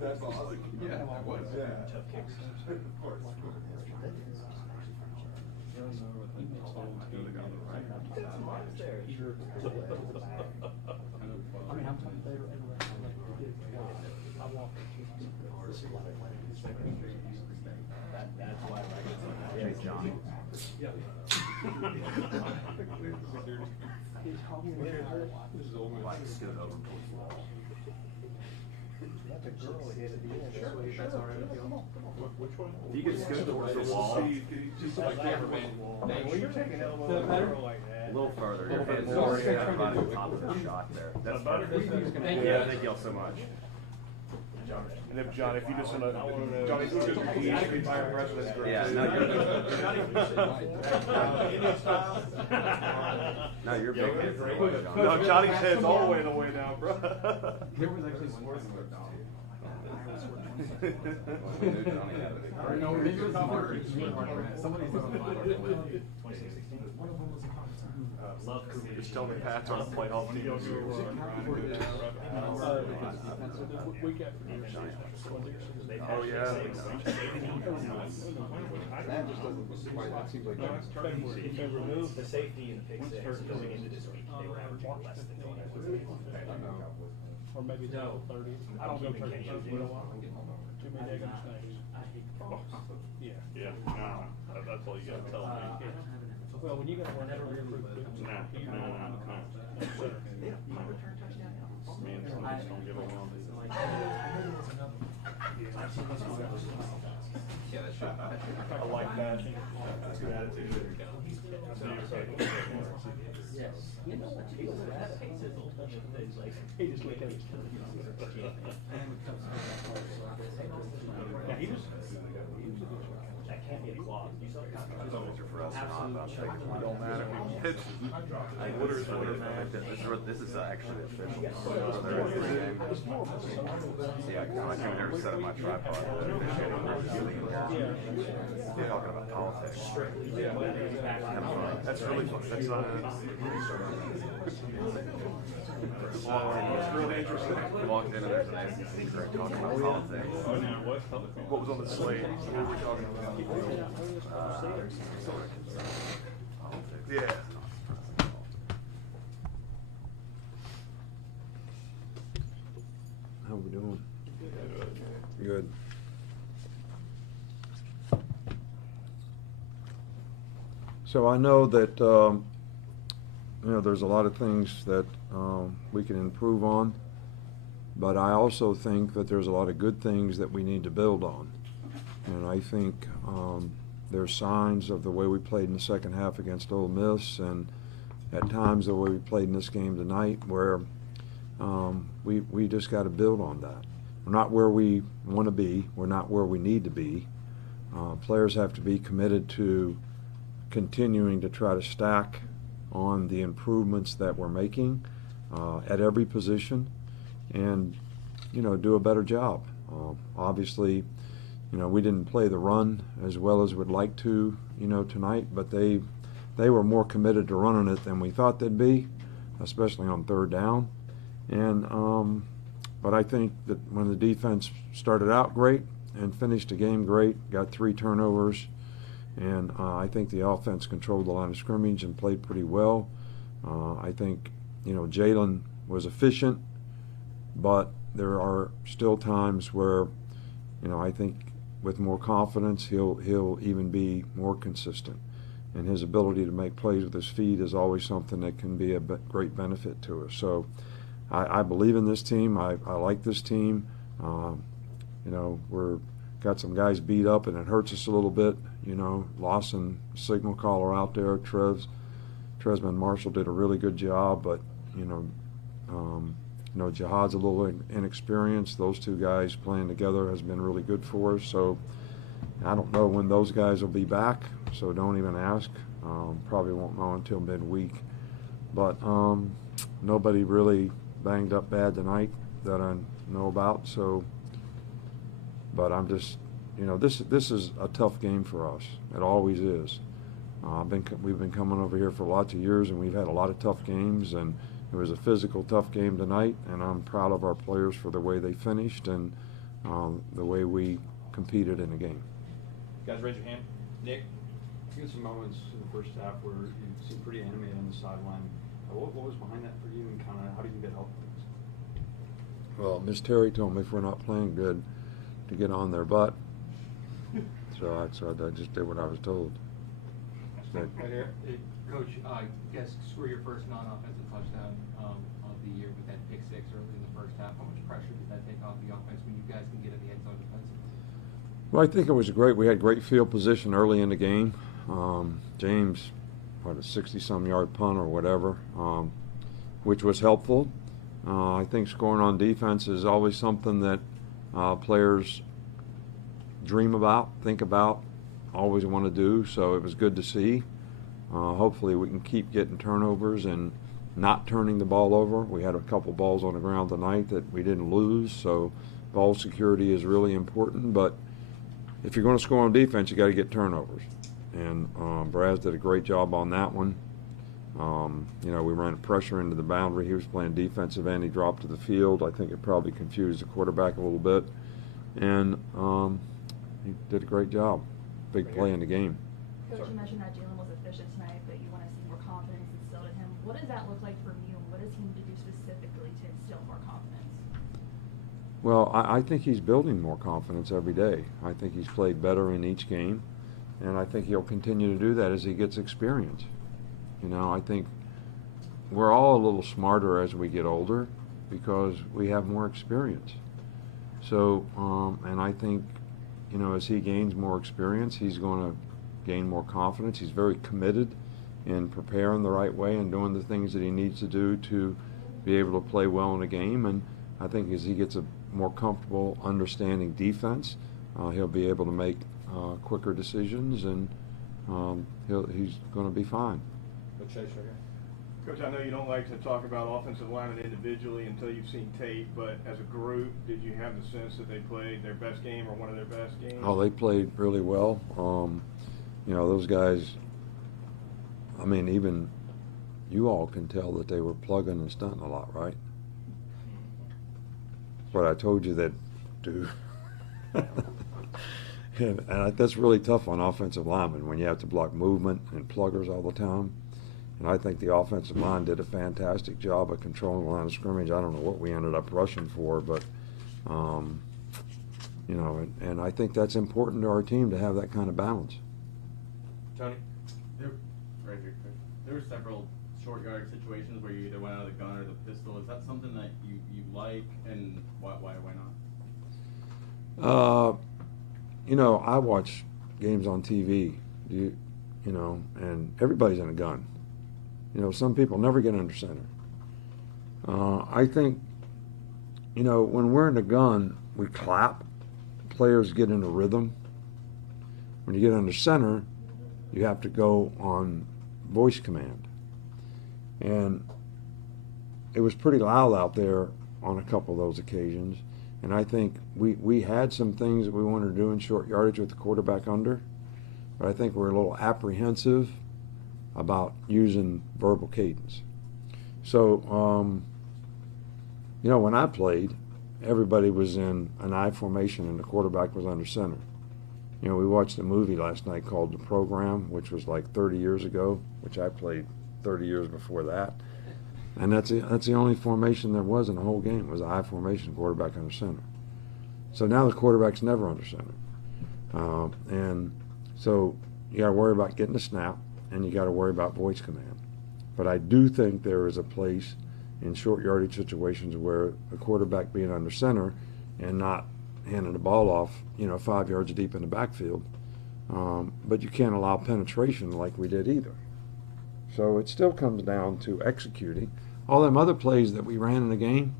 That's awesome. Yeah, that was. Yeah. Tough kicks. Of course. I mean, I'm talking they were I walked That's why I like Johnny. Yeah. Like stood over towards the wall. That's a girl hit at the end. Sure, That's all right with you. Which one? If you could scoot towards the wall, Just like cameraman. Well, you're taking elbow like that. a little further, your Little bit hands more. are right on top of the shot there. That's perfect. Thank Yeah, thank y'all so much. And if John, if you just want to, Johnny, if you should be my president. Yeah, no, no, you're big head for a while, John. No, Johnny's head's all the way in the way now, bro. There was actually one. No, maybe it was somebody's Love Just tell me Pat's on a playoff team. Oh, yeah. That just doesn't quite, that seems like. If you remove the safety and the pick six going into this week, they were averaging less than 20. Or maybe it's No. 30. I don't Go keep turkey Kenny for Hughes. a while. Too many negative things. Yeah. Yeah, nah, that's all you gotta tell me. Well, when you got one every recruit. Nah, no. Me and Tony just don't get along. I like that. That's good attitude. Yes. You know what? He just looked at his Yeah, he was. That can't be a clause. You saw the contract. For us, Absolutely. it don't matter. This is actually official. Yeah, I came here to set up my tripod. Talking about politics. That's really fun. That's not. It's really interesting. We walked in and there's an SEC group talking about politics. What was on the slate? What were we talking about? Yeah. How we doing? Good. So I know that there's a lot of things that we can improve on, but I also think that there's a lot of good things that we need to build on. And I think there's signs of the way we played in the second half against Ole Miss, and at times the way we played in this game tonight, where we just got to build on that. We're not where we want to be. We're not where we need to be. Players have to be committed to continuing to try to stack on the improvements that we're making at every position, and do a better job. Obviously, we didn't play the run as well as we'd like to, tonight, but they were more committed to running it than we thought they'd be, especially on third down. And but I think that when the defense started out great and finished the game great, got 3 turnovers, and I think the offense controlled the line of scrimmage and played pretty well. I think, Jalen was efficient, but there are still times where, I think with more confidence he'll even be more consistent. And his ability to make plays with his feet is always something that can be a great benefit to us. So I believe in this team. I like this team. We're got some guys beat up, and it hurts us a little bit. Lawson, signal caller out there. Tresman Marshall did a really good job, but Jihad's a little inexperienced. Those two guys playing together has been really good for us. So I don't know when those guys will be back, so don't even ask. Probably won't know until midweek. But nobody really banged up bad tonight that I know about. So, but I'm just, this is a tough game for us. It always is. We've been coming over here for lots of years, and we've had a lot of tough games, and it was a physical, tough game tonight, and I'm proud of our players for the way they finished, and the way we competed in the game. Guys, raise your hand. Nick? You had some moments in the first half where you seemed pretty animated on the sideline. What was behind that for you, and kind of how do you get help? Well, Miss Terry told me if we're not playing good, to get on their butt. So I just did what I was told. Right here. Hey, Coach, I guess score your first non-offensive touchdown of the year with that pick six early in the first half. How much pressure does that take off the offense when you guys can get in the end zone defensively? Well, I think it was great. We had great field position early in the game. James, a 60-some yard punt or whatever, which was helpful. I think scoring on defense is always something that players dream about, think about, always want to do. So it was good to see. Hopefully we can keep getting turnovers and not turning the ball over. We had a couple balls on the ground tonight that we didn't lose. So ball security is really important. But if you're going to score on defense, you got to get turnovers. And Braz did a great job on that one. We ran pressure into the boundary. He was playing defensive end. He dropped to the field. I think it probably confused the quarterback a little bit. And he did a great job. Big play in the game. Coach, you mentioned that Jalen was efficient tonight, but you want to see more confidence instilled in him. What does that look like for you, and what does he need to do specifically to instill more confidence? Well, I think he's building more confidence every day. I think he's played better in each game, and I think he'll continue to do that as he gets experience. I think we're all a little smarter as we get older because we have more experience. So, and I think, as he gains more experience, he's going to gain more confidence. He's very committed in preparing the right way and doing the things that he needs to do to be able to play well in a game. And I think as he gets a more comfortable understanding defense, he'll be able to make quicker decisions, and he's going to be fine. Coach, I know you don't like to talk about offensive linemen individually until you've seen tape, but as a group, did you have the sense that they played their best game or one of their best games? Oh, they played really well. Those guys, even you all can tell that they were plugging and stunting a lot, right? But I told you that, dude. and that's really tough on offensive linemen when you have to block movement and pluggers all the time. And I think the offensive line did a fantastic job of controlling the line of scrimmage. I don't know what we ended up rushing for, but, and I think that's important to our team to have that kind of balance. Tony? There were several short yard situations where you either went out of the gun or the pistol. Is that something that you like, and why not? I watch games on TV, and everybody's in a gun. Some people never get under center. I think, when we're in the gun, we clap. Players get in a rhythm. When you get under center, you have to go on voice command. And it was pretty loud out there on a couple of those occasions. And I think we had some things that we wanted to do in short yardage with the quarterback under, but I think we're a little apprehensive about using verbal cadence. So, when I played, everybody was in an I formation and the quarterback was under center. We watched a movie last night called The Program, which was like 30 years ago, which I played 30 years before that. And that's the only formation there was in the whole game, was I formation, quarterback under center. So now the quarterback's never under center. And so you got to worry about getting the snap, and you got to worry about voice command. But I do think there is a place in short yardage situations where the quarterback being under center and not handing the ball off, 5 yards deep in the backfield. But you can't allow penetration like we did either. So it still comes down to executing. All them other plays that we ran in the game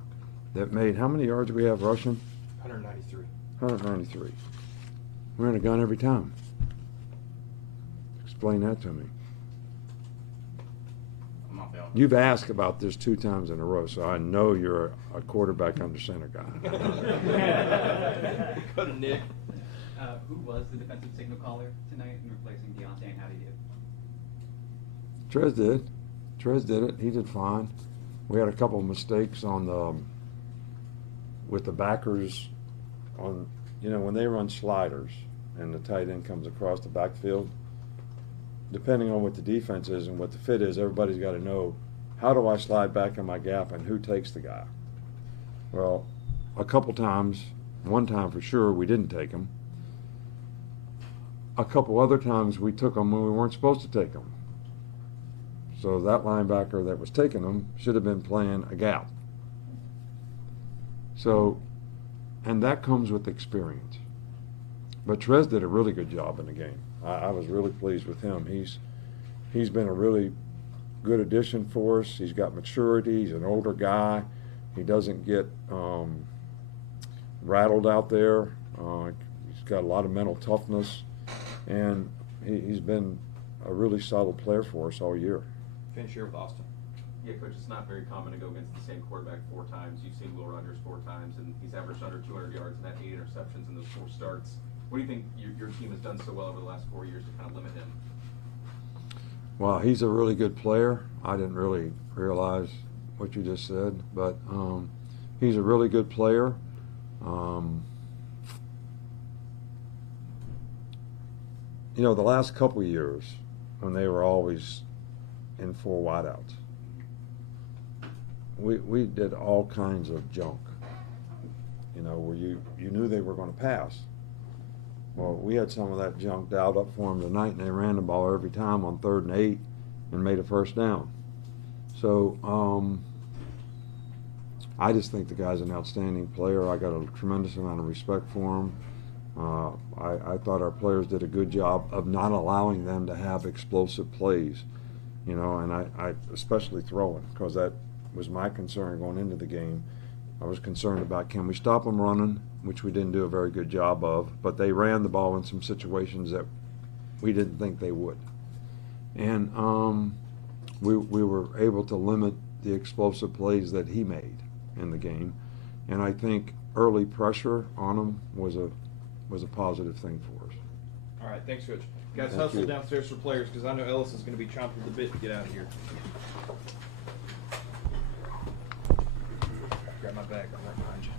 that made, how many yards do we have rushing? 193. 193. We're in a gun every time. Explain that to me. I'm not feeling it. You've asked about this 2 times in a row, so I know you're a quarterback under center guy. Go to Nick. Who was the defensive signal caller tonight in replacing Deontay, and how did he do? Trez did. Trez did it. He did fine. We had a couple of mistakes with the backers on, when they run sliders and the tight end comes across the backfield, depending on what the defense is and what the fit is, everybody's got to know, how do I slide back in my gap and who takes the guy? Well, a couple times, one time for sure, we didn't take him. A couple other times we took them when we weren't supposed to take them. So that linebacker that was taking them should have been playing a gap. So, and that comes with experience. But Trez did a really good job in the game. I was really pleased with him. He's been a really good addition for us. He's got maturity. He's an older guy. He doesn't get rattled out there. He's got a lot of mental toughness, and he's been a really solid player for us all year. Finish here with Austin. Yeah, Coach, it's not very common to go against the same quarterback 4 times. You've seen Will Rogers 4 times, and he's averaged under 200 yards and had 8 interceptions in those 4 starts. What do you think your team has done so well over the last 4 years to kind of limit him? Well, he's a really good player. I didn't really realize what you just said, but he's a really good player. The last couple of years, when they were always in 4 wideouts, we did all kinds of junk, where you knew they were going to pass. Well, we had some of that junk dialed up for them tonight, and they ran the ball every time on 3rd and 8 and made a first down. So I just think the guy's an outstanding player. I got a tremendous amount of respect for him. I thought our players did a good job of not allowing them to have explosive plays, and I especially throwing, because that was my concern going into the game. I was concerned about, can we stop them running, which we didn't do a very good job of, but they ran the ball in some situations that we didn't think they would. And we were able to limit the explosive plays that he made in the game. And I think early pressure on him was a positive thing for us. All right, thanks, Coach. Guys, Thank hustle you. downstairs for players, because I know Ellis is going to be chomping at the bit to get out of here. Grab my bag, I'm right behind you.